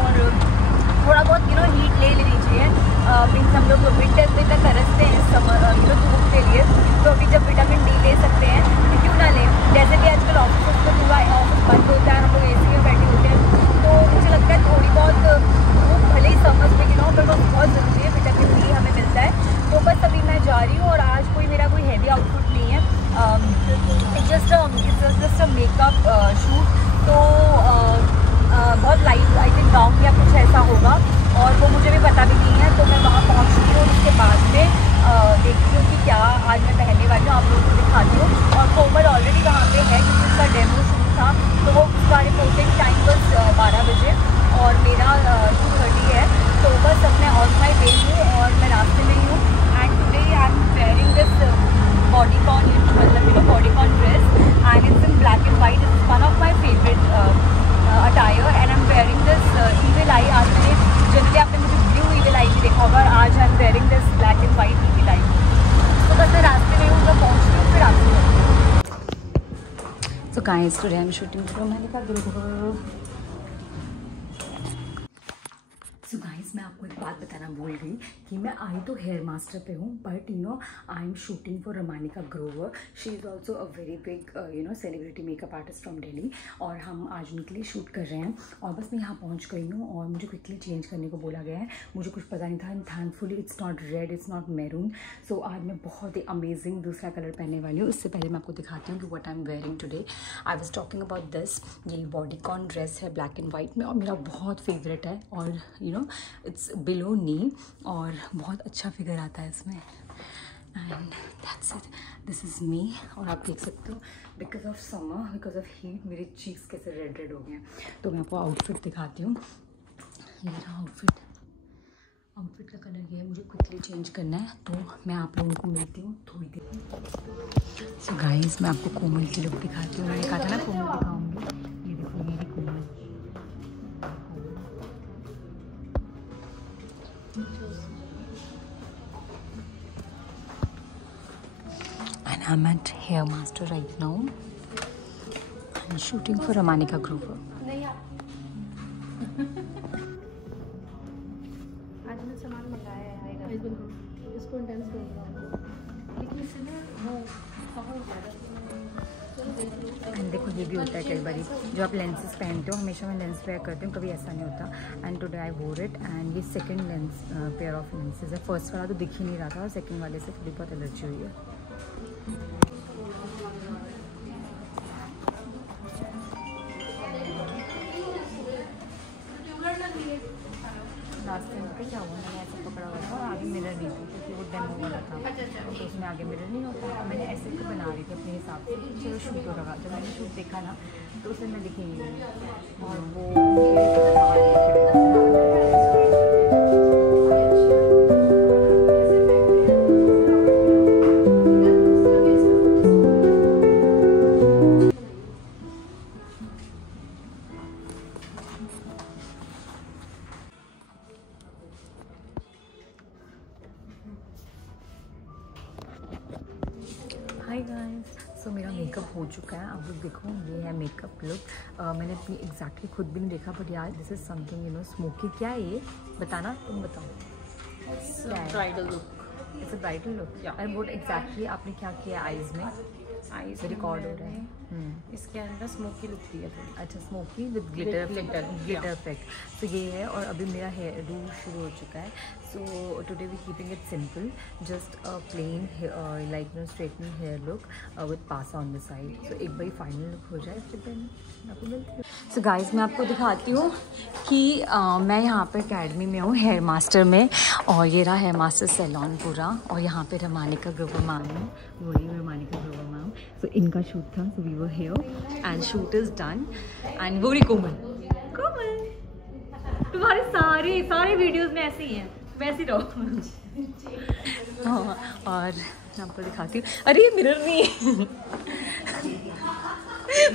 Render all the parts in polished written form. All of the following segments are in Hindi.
और थोड़ा बहुत हीट ले लेनी चाहिए। मीन्स हम लोग विंटर में तक तरसते हैं समर धूप के लिए, तो अभी जब विटामिन डी ले सकते हैं तो क्यों ना लें। जैसे कि आजकल ऑफिस में पूरा ऑफिस बंद होता है, हम लोग AC में बैठे होते हैं, तो मुझे लगता है थोड़ी बहुत धूप भले ही समझ में पर बहुत ज़रूरी है, विटामिन डी हमें मिलता है। तो बस अभी मैं जा रही हूँ और आज मेरा कोई हैवी आउटफिट नहीं है, जस्ट अ मेकअप शूट। तो बहुत लाइट आई थिंक गाउन या कुछ ऐसा होगा, और वो मुझे भी पता भी नहीं है। तो मैं वहाँ पहुँचती हूँ, उसके बाद में देखती हूँ कि क्या आज मैं पहनने वाली हूँ, आप लोगों को दिखाती हूँ। और कोमल ऑलरेडी वहाँ पे है क्योंकि उसका डेमो शूट था, तो वो उसका रिपोर्टिंग टाइम बस 12 बजे और मेरा 2:30 है। तो बस अब मैं ऑन माई वे हूँ और मैं रास्ते में ही हूँ। And today I am wearing this bodycon bodycon dress and it's in black and white. It's one of my favourite attire and I am wearing this evil आई। आज मैंने जनरली आपने मुझे ब्लू ईविल आई भी देखा होगा, और आज I am wearing this black and white evil आई। तो बस मैं रास्ते में हूँ, मैं पहुँचती हूँ, फिर आपसे मिलती हूँ। So guys, today I'm shooting for Romanica Grover. So guys, मैं आपको एक बात बताना भूल गई कि मैं आई तो हेयर मास्टर पे हूँ, but I am shooting for Romanika Grover. She is also a very big celebrity makeup artist from Delhi, और हम आज उनके लिए शूट कर रहे हैं। और बस मैं यहाँ पहुँच गई हूँ और मुझे क्विकली चेंज करने को बोला गया है। मुझे कुछ पता नहीं था, and thankfully it's not red, it's not maroon. So आज मैं बहुत ही अमेजिंग दूसरा कलर पहनने वाली हूँ। इससे पहले मैं आपको दिखाती हूँ कि what I am wearing today. I was talking about this, ये बॉडीकॉन ड्रेस है ब्लैक एंड वाइट में, और मेरा बहुत फेवरेट है, और इट्स बिलो नी, और बहुत अच्छा फिगर आता है इसमें। And that's it, this is me. और आप देख सकते हो because of summer, because of heat, मेरे चीक्स कैसे रेड रेड हो गए हैं। तो मैं आपको आउटफिट दिखाती हूँ। ये रहा आउटफिट का कलर ये है। मुझे क्विकली चेंज करना है, तो मैं आप लोगों को मिलती हूँ थोड़ी देर। सो गाइस, मैं आपको कोमल की लुक दिखाती हूँ। मैंने कहा था ना कोमल दिखाऊंगी। ये देखो मेरी कोमल। And I'm at Hair Master right now. I'm shooting for Romanica Grover. आज मैं सामान मंगाया है, आएगा इसको इंटेंस करूँगा, लेकिन इससे ना वो कवर हो जाएगा। एंड देखो ये भी होता है कई बार, जो आप लेंसेज पहनते हो, हमेशा मैं लेंस वेयर करती हूँ, कभी ऐसा नहीं होता। And today I wore it, and ये second lens pair of lenses है। फर्स्ट वाला तो दिख ही नहीं रहा था, और सेकंड वाले से थोड़ी बहुत एलर्जी हुई है। लास्ट टाइम पे क्या हुआ, मैंने ऐसे पकड़ा हुआ था और आगे मिरर नहीं थी, क्योंकि वो डेमो वाला था, तो उसमें आगे मिरर नहीं होता। मैंने ऐसे तो बना रही थी अपने हिसाब से, चलो शूट हो रहा। जब मैंने शूट देखा ना, तो उसमें मैं दिखी नहीं, और वो हाय गाइस। सो मेरा मेकअप हो चुका है, आप लोग देखो, ये है मेकअप लुक। मैंने अपनी एग्जैक्टली खुद भी नहीं देखा, बट यार दिस इज समथिंग स्मोकी। क्या है ये, बताना, तुम बताओ। Bridal look, it's a bridal look. And what exactly आपने क्या किया आईज में? आईज रिकॉर्ड हो रहा है। इसके अंदर स्मोकी लुक दिया था। अच्छा, स्मोकी विद ग्लिटर इफेक्ट। तो ये है, और अभी मेरा हेयर डू शुरू हो चुका है। So today we keeping it simple, just a plain like straightening hair look with पासा ऑन द साइड। सो एक बार फाइनल लुक हो जाए, फिर मैं आपको मिलती हूँ। सो गाइज, मैं आपको दिखाती हूँ कि मैं यहाँ पे अकेडमी में हूँ, हेयर मास्टर में, और ये रहा हेयर मास्टर सैलून पूरा, और यहाँ पे रोमानिका ग्रोवर मैम है, वही रोमानिका ग्रोवर मैम। सो इनका शूट था, so we were here and shoot is done. And वो कोमल, तुम्हारे सारे वीडियोस में ऐसे ही हैं, वैसे रहो। हाँ, और मैं आपको दिखाती हूँ। अरे ये मिरर नहीं है।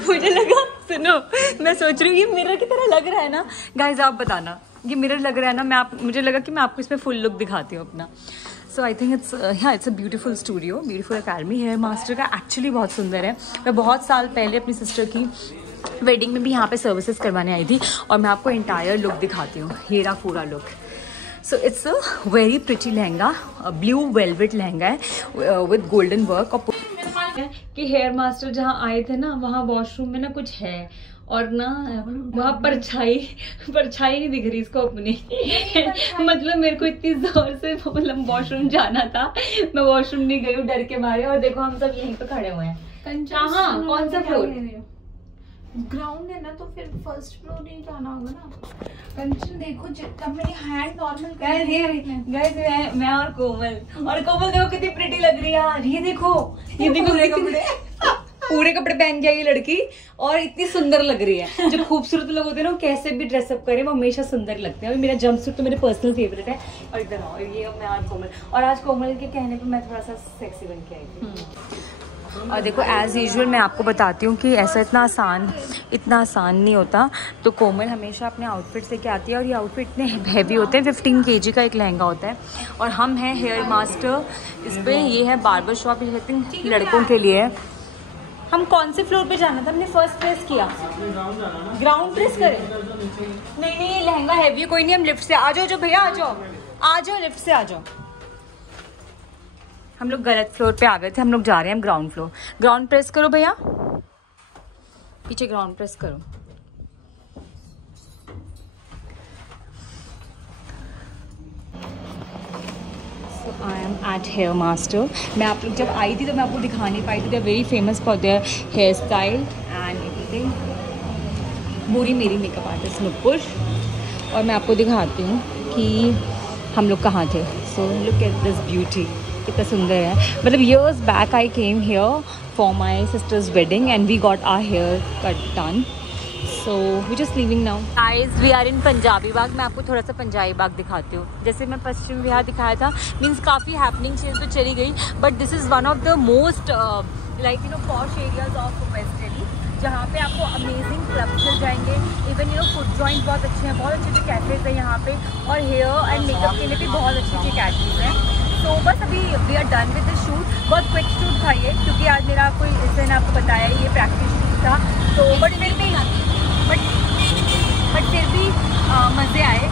मुझे लगा, सुनो, मैं सोच रही हूँ ये मिरर की तरह लग रहा है ना। गाइज आप बताना, ये मिरर लग रहा है ना? मुझे लगा कि मैं आपको इसमें फुल लुक दिखाती हूँ अपना। So I think it's a beautiful studio, beautiful academy. Hair Master का एक्चुअली बहुत सुंदर है। मैं बहुत साल पहले अपनी सिस्टर की वेडिंग में भी यहाँ पे सर्विसेज करवाने आई थी और मैं आपको इंटायर लुक दिखाती हूँ। ये रहा पूरा look. So it's a very pretty lehenga, blue velvet lehenga है विद गोल्डन वर्क। और कि हेयर मास्टर जहाँ आए थे ना, वहाँ वॉशरूम में ना कुछ है और ना वहाँ परछाई नहीं दिख रही इसको अपनी। मतलब मेरे को इतनी जोर से मतलब वॉशरूम जाना था, मैं वॉशरूम नहीं गई हूँ डर के मारे। और देखो हम सब यहीं पे खड़े हुए हैं। कहाँ, कौन सा फ्लोर? ग्राउंड है ना, तो फिर फर्स्ट फ्लोर नहीं जाना होगा ना। कंचन देखो, जितना मेरी हैंड नॉर्मल गए मैं और कोमल देखो कितनी प्रिटी लग रही है यार। ये देखो पूरे कपड़े पूरे कपड़े पहन के आई ये लड़की और इतनी सुंदर लग रही है। जो खूबसूरत लोग होते हैं ना, कैसे भी ड्रेसअप करे वो हमेशा सुंदर लगते हैं। और मेरा जंपसूट तो मेरे पर्सनल फेवरेट है। और इधर आओ, ये मैं आज कोमल, और आज कोमल के कहने पे मैं थोड़ा सा सेक्सी बन के आई थी। और देखो एज़ यूजुअल मैं आपको बताती हूँ कि ऐसा इतना आसान नहीं होता। तो कोमल हमेशा अपने आउटफिट्स लेके आती है और ये आउटफिट इतने हैवी होते हैं। 15 kg का एक लहंगा होता है। और हम हैं हेयर मास्टर इस पर। ये है बार्बर शॉप, ये आई थिंक लड़कों के लिए है। हम कौन से फ्लोर पे जाना था? हमने फर्स्ट प्रेस किया, ग्राउंड प्रेस करें। नहीं ये लहंगा हैवी है, कोई नहीं, हम लिफ्ट से आ जाओ। जो भैया आ जाओ लिफ्ट से आ जाओ। हम लोग गलत फ्लोर पे आ गए थे, हम लोग जा रहे हैं ग्राउंड फ्लोर। ग्राउंड प्रेस करो भैया, पीछे ग्राउंड प्रेस करो। I am at hair master. मैं आप लोग जब आई थी तो मैं आपको दिखा नहीं पाई थी। They are very famous for their hair style and everything. बुरी मेरी मेकअप आर्टिस्ट नुपुर। और मैं आपको दिखाती हूँ कि हम लोग कहाँ थे। So look at this beauty, कितना सुंदर है। मतलब years back I came here for my sister's wedding and we got our hair cut done. So we're just leaving now. Guys, we are in Punjabi बाग। मैं आपको थोड़ा सा पंजाबी बाग दिखाती हूँ। जैसे मैं पश्चिम विहार दिखाया था, मीन्स काफ़ी हैपनिंग चीज़ तो चली गई, but this is one of the most posh areas of west Delhi, जहाँ पे आपको अमेजिंग क्लब्स मिल जाएंगे। इवन फूड जॉइंट बहुत अच्छे हैं, बहुत अच्छे कैफेज हैं यहाँ पे। और हेयर एंड मेकअप के लिए भी बहुत अच्छी कैटरीज हैं। तो बस अभी we are done with the shoot. बहुत क्विक शूट था ये, क्योंकि आज मेरा कोई जैसे मैंने आपको बताया ये प्रैक्टिस शूट था। तो बट फिर भी मज़े आए।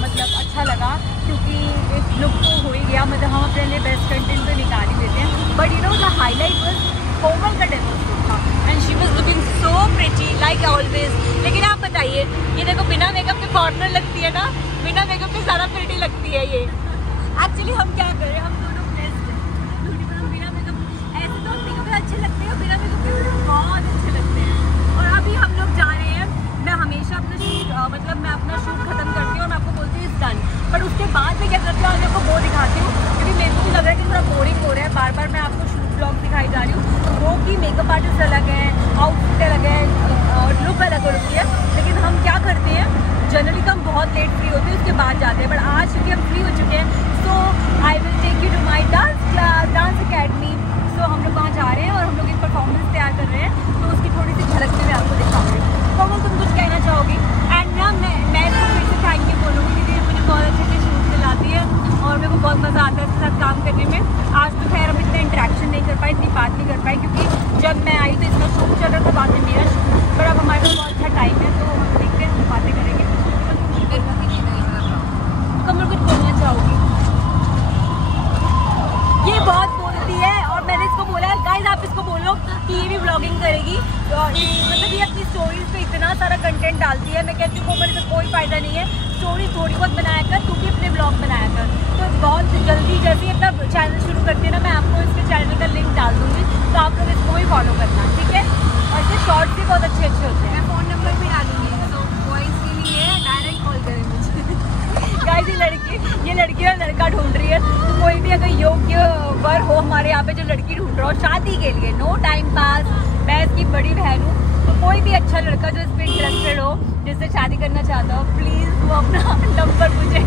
मतलब अच्छा लगा, क्योंकि एक लुक तो हो ही गया। मतलब हम अपने लिए बेस्ट कंटेंट तो निकाल ही देते हैं। बट द हाईलाइट वाज कोमल का डेमो शूट था and she was looking so pretty like always. लेकिन आप बताइए, ये देखो बिना मेकअप के कॉर्नर लगती है ना, बिना मेकअप के ज़्यादा प्रिटी लगती है ये। एक्चुअली हम क्या करें, हम दोनों ब्लेस्ड हैं। बिना मेकअप ऐसे तो मेकअप के अच्छे लगते हैं, बिना मेकअप के बहुत अच्छे लगते हैं। और अभी हम लोग जा रहे हैं। मैं हमेशा अपना शूट मैं अपना शूट खत्म करती हूँ और मैं आपको बोलती हूँ इस डन। पर उसके बाद मैं क्या करती हूँ, आपको वो दिखाती हूँ, क्योंकि मेरे को भी लग रहा है कि थोड़ा बोरिंग हो रहा है। बार बार मैं आपको शूट ब्लॉग दिखाई जा रही हूँ। तो वो कि मेकअप आर्टिस्ट अलग है, आउटफिट अलग है और लुक अलग होती है। लेकिन हम क्या करते हैं, जनरली तो हम बहुत लेट फ्री होते हैं, उसके बाद जाते हैं। बट आज क्योंकि हम फ्री हो चुके हैं, so I will take you to my dance academy. So हम लोग वहाँ जा रहे हैं और हम लोग एक परफॉर्मेंस तैयार कर रहे हैं। तो उसकी थोड़ी सी झलक में मैं आपको दिखाऊंगी। कोमल, तुम कुछ कहना चाहोगी? एंड ना मैं इसको फिर से थैंक यू बोलूँगी, क्योंकि मुझे बहुत अच्छे शूट दिलाती है और मेरे को बहुत मज़ा आता है इसके साथ काम करने में। आज तो खैर हम इतना इंटरेक्शन नहीं कर पाए, इतनी बात नहीं कर पाई, क्योंकि जब मैं आई तो इसका शूट चल रहा था, बाद में मेरा शूट। पर अब हमारे पास बहुत अच्छा टाइम है, तो हम देखते हैं, बातें करेंगे। कमल, कुछ बोलना चाहोगी? ये बहुत बोलती है और मैंने इसको बोला गाइस आप इसको बोलो कि ये भी ब्लॉगिंग करेगी। और मतलब ये अपनी स्टोरीज पे इतना सारा कंटेंट डालती है। मैं कहती हूँ कोमल, इससे कोई फ़ायदा नहीं है, स्टोरी थोड़ी बहुत बनाया कर, तू भी अपने ब्लॉग बनाया कर। तो बहुत जल्दी जैसे ही अपना चैनल शुरू करती है ना, मैं आपको इसके चैनल का लिंक डाल दूँगी, तो आप लोग इसको भी फॉलो करना, ठीक है। और इसके शॉर्ट्स भी बहुत अच्छे होते हैं। मैं फ़ोन नंबर भी डालूँगी, तो वॉइस के लिए डायरेक्ट कॉल करें मुझे। गाइस, ये लड़की और लड़का ढूंढ रही है। तो कोई भी अगर योग्य वर हो हमारे यहाँ पे जो लड़की ढूंढ रहा हो शादी के लिए, नो टाइम पास, मैं इसकी बड़ी बहन हूँ, तो कोई भी अच्छा लड़का जो इस पर इंटरेस्टेड हो, जिससे शादी करना चाहता हो, प्लीज़ वो अपना नंबर मुझे।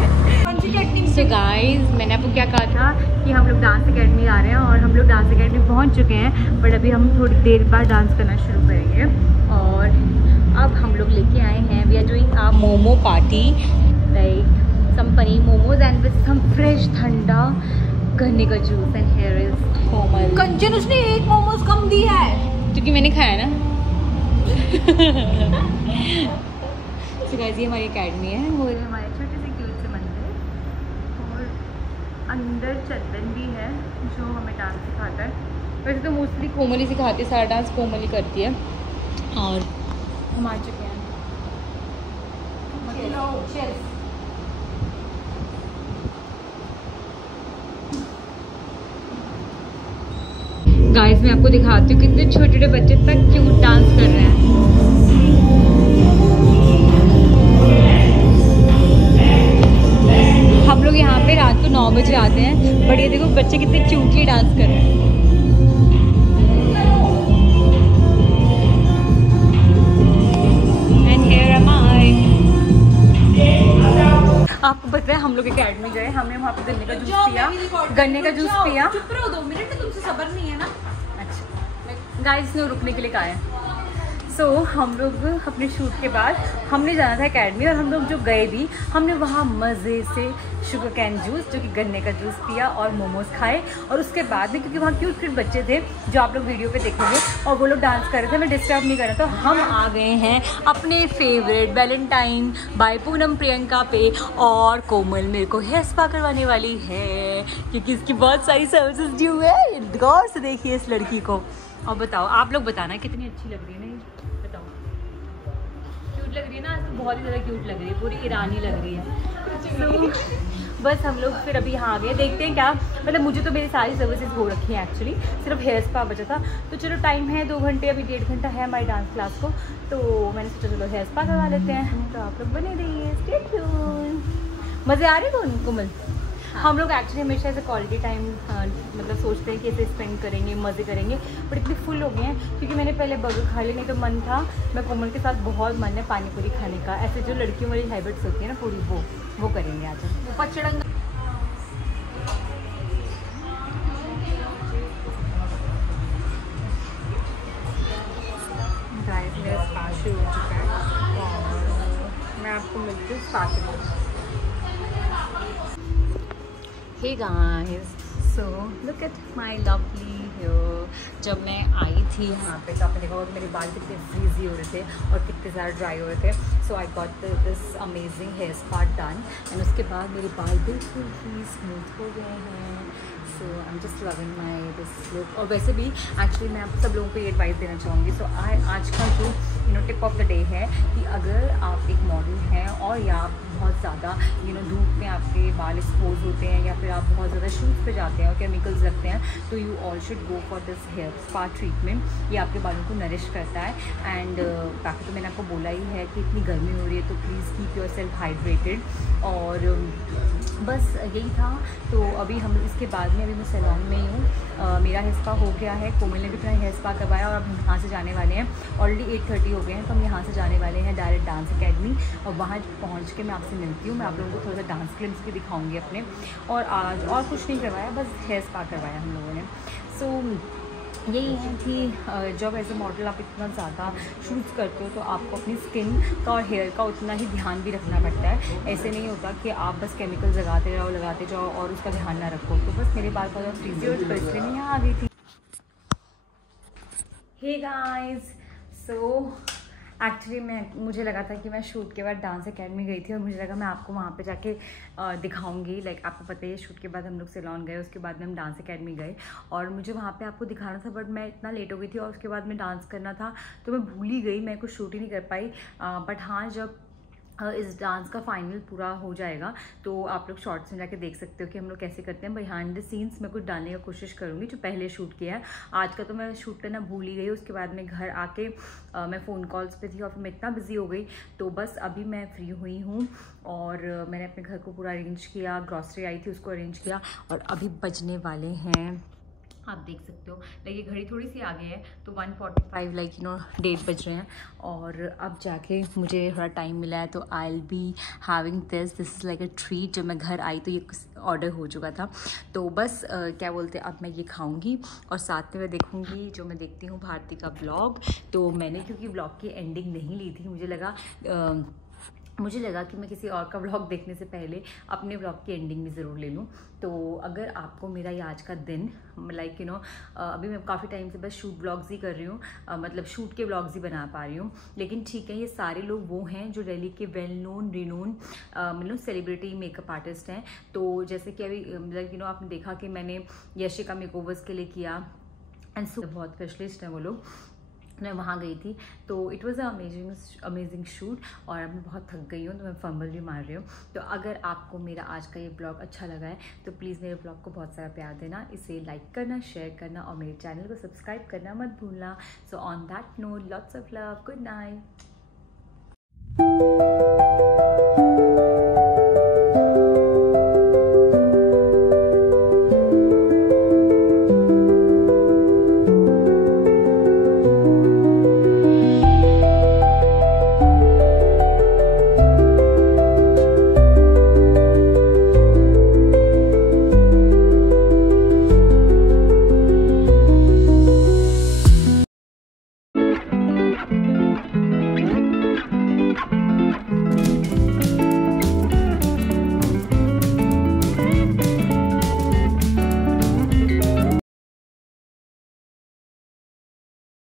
सो गाइस, मैंने आपको क्या कहा था कि हम लोग डांस अकेडमी आ रहे हैं और हम लोग डांस अकेडमी पहुँच चुके हैं। बट अभी हम थोड़ी देर बाद डांस करना शुरू करेंगे। और अब हम लोग लेके आए हैं, we are doing a momo party, like some paneer momos and with some fresh ठंडा गन्ने का जूस and here is कोमल। कंचन, उसने एक मोमोज कम दी है, क्योंकि मैंने खाया ना। तो गाइस ये हमारी अकेडमी है, वो है हमारे छोटे से क्यूट से मंदिर, और अंदर चंदन भी है जो हमें डांस सिखाता है। वैसे तो मोस्टली कोमल ही सिखाती है, सारा डांस कोमल ही करती है। और हम आ चुके हैं। गाइस मैं आपको दिखाती हूँ कितने छोटे छोटे बच्चे इतना क्यूट डांस कर रहे हैं। हम लोग यहाँ पे रात को 9 बजे आते हैं, बट ये देखो बच्चे कितने क्यूटली डांस कर रहे हैं। And here am I. आपको पता है हम लोग अकेडमी गए, हमने वहाँ पे गन्ने का जूस पिया, गन्ने का जूस पिया। चुप रहो 2 मिनट, तुमसे सब्र नहीं है ना। अच्छा गाइस ने रुकने के लिए कहा है। सो हम लोग अपने शूट के बाद हमने जाना था एकेडमी, और हम लोग जो गए भी हमने वहाँ मज़े से शुगर कैन जूस जो कि गन्ने का जूस पिया और मोमोज खाए। और उसके बाद में क्योंकि वहाँ क्यूट क्यूट बच्चे थे जो आप लोग वीडियो पे देखेंगे, और वो लोग डांस कर रहे थे, मैं डिस्टर्ब नहीं कर रहा, तो हम आ गए हैं अपने favourite Valentine by Poonam Priyanka पे। और कोमल मेरे को हेयर स्पा करवाने वाली है क्योंकि इसकी बहुत सारी सर्विसेज ड्यू है। गौर से देखिए इस लड़की को। और बताओ आप लोग बताना कितनी अच्छी लग रही है ना, बताओ क्यूट लग रही है ना, आज तो बहुत ही ज़्यादा क्यूट लग रही है, पूरी ईरानी लग रही है। तो बस हम लोग फिर अभी यहाँ आ गए, देखते हैं क्या, मतलब मुझे तो मेरी सारी सर्विसेज हो रखी हैं एक्चुअली, सिर्फ हेयर स्पा बचा था। तो चलो टाइम है 2 घंटे, अभी 1.5 घंटा है हमारी डांस क्लास को, तो मैंने सोचा चलो हेयर स्पा करवा लेते हैं। तो आप लोग बने रहिए, स्टे ट्यून। मज़े आ रहे थे कोमल? हम लोग एक्चुअली हमेशा ऐसे क्वालिटी टाइम मतलब सोचते हैं कि ऐसे स्पेंड करेंगे, मज़े करेंगे, बट इतनी फुल हो गए हैं क्योंकि मैंने पहले बर्गर खा लिया, नहीं तो मन था, मैं कोमल के साथ बहुत मन है पानी पूरी खाने का। ऐसे जो लड़कियों वाली हैबिट्स होती है ना पूरी, वो करेंगे आज हम। पचड़ंगा गाइस मेरा स्पा शुरू हो चुका है और मैं आपको मिलती हूँ स्पा के बाद। Hey guys, so look at my lovely hair। जब मैं आई थी यहाँ पे तो आपने देखा होगा कि मेरे बाल कितने फ्रीजी हो रहे थे और कितने ज़्यादा ड्राई हो रहे थे। So I got this amazing hair spa done, and उसके बाद मेरे बाल बिल्कुल ही स्मूथ हो गए हैं। So I am just loving my this look. और वैसे भी एक्चुअली मैं आप सब लोगों को ये एडवाइस देना चाहूँगी। सो आज का जो टिप ऑफ द डे है कि अगर आप एक मॉडल हैं और या आप बहुत ज़्यादा धूप में आपके बाल एक्सपोज होते हैं, या फिर आप बहुत ज़्यादा शूट पे जाते हैं और केमिकल्स लगते हैं, तो you all should go for this hair spa treatment. ये आपके बालों को नरिश करता है। एंड बाकी तो मैंने आपको बोला ही है कि इतनी गर्मी हो रही है तो please keep your self hydrated. और बस यही था। तो अभी हम इसके बाद में अभी मैं सैलून में ही हूँ। मेरा हेयर स्पा हो गया है, कोमल ने भी अपना हेयर स्पा करवाया, और अब हम यहाँ से जाने वाले हैं। ऑलरेडी 8:30 हो गए हैं, तो हम यहाँ से जाने वाले हैं डायरेक्ट डांस अकेडमी, और वहाँ पहुँच के मैं आपसे मिलती हूँ। मैं आप लोगों को थोड़ा सा डांस क्लिप्स भी दिखाऊंगी अपने। और आज और कुछ नहीं करवाया, बस हेयर स्पा करवाया हम लोगों ने। सो यही है कि जब एज ए मॉडल आप इतना ज़्यादा शूट्स करते हो तो आपको अपनी स्किन का और हेयर का उतना ही ध्यान भी रखना पड़ता है। ऐसे नहीं होता कि आप बस केमिकल लगाते जाओ और उसका ध्यान ना रखो। तो बस मेरे बाल का फ्रीजी हो, तो इसलिए मैं यहाँ आ गई थी। हे गाइस, सो एक्चुअली मुझे लगा था कि मैं शूट के बाद डांस अकेडमी गई थी, और मुझे लगा मैं आपको वहाँ पे जाके दिखाऊंगी। लाइक आपको पता है शूट के बाद हम लोग सैलून गए, उसके बाद में हम डांस अकेडमी गए, और मुझे वहाँ पे आपको दिखाना था, बट मैं इतना लेट हो गई थी और उसके बाद में डांस करना था तो मैं भूल ही गई, मैं कुछ शूट ही नहीं कर पाई। बट हाँ, जब इस डांस का फाइनल पूरा हो जाएगा तो आप लोग शॉर्ट्स में जाके देख सकते हो कि हम लोग कैसे करते हैं। बिहाइंड द सीन्स मैं कुछ डालने की कोशिश करूँगी जो पहले शूट किया है। आज का तो मैं शूट करना भूल ही गई। उसके बाद में घर आके मैं फ़ोन कॉल्स पे थी और फिर मैं इतना बिजी हो गई, तो बस अभी मैं फ्री हुई हूँ और मैंने अपने घर को पूरा अरेंज किया, ग्रॉसरी आई थी उसको अरेंज किया, और अभी बजने वाले हैं, आप देख सकते हो लाइक ये घड़ी थोड़ी सी आगे है तो 1:45 लाइक 1:30 बज रहे हैं। और अब जाके मुझे थोड़ा टाइम मिला है तो I will be having this is like a treat. जब मैं घर आई तो ये ऑर्डर हो चुका था, तो बस क्या बोलते हैं, अब मैं ये खाऊंगी और साथ में मैं देखूंगी जो मैं देखती हूँ भारती का ब्लॉग। तो मैंने क्योंकि ब्लॉग की एंडिंग नहीं ली थी, मुझे लगा मुझे लगा कि मैं किसी और का व्लॉग देखने से पहले अपने व्लॉग की एंडिंग भी ज़रूर ले लूँ। तो अगर आपको मेरा ये आज का दिन लाइक अभी मैं काफ़ी टाइम से बस शूट व्लॉग्स ही कर रही हूँ, मतलब शूट के व्लॉग्स ही बना पा रही हूँ, लेकिन ठीक है, ये सारे लोग वो हैं जो दिल्ली के वेल नोन रिनोन मतलब सेलिब्रिटी मेकअप आर्टिस्ट हैं। तो जैसे कि अभी लाइक आपने देखा कि मैंने यशिका मेकओवर्स के लिए किया एंड बहुत स्पेशलिस्ट हैं वो लोग। मैं वहाँ गई थी, तो इट वॉज़ अमेजिंग शूट और मैं बहुत थक गई हूँ, तो मैं फंबल भी मार रही हूँ। तो अगर आपको मेरा आज का ये ब्लॉग अच्छा लगा है तो प्लीज़ मेरे ब्लॉग को बहुत सारा प्यार देना, इसे लाइक करना, शेयर करना और मेरे चैनल को सब्सक्राइब करना मत भूलना। So on that note, lots of love, good night.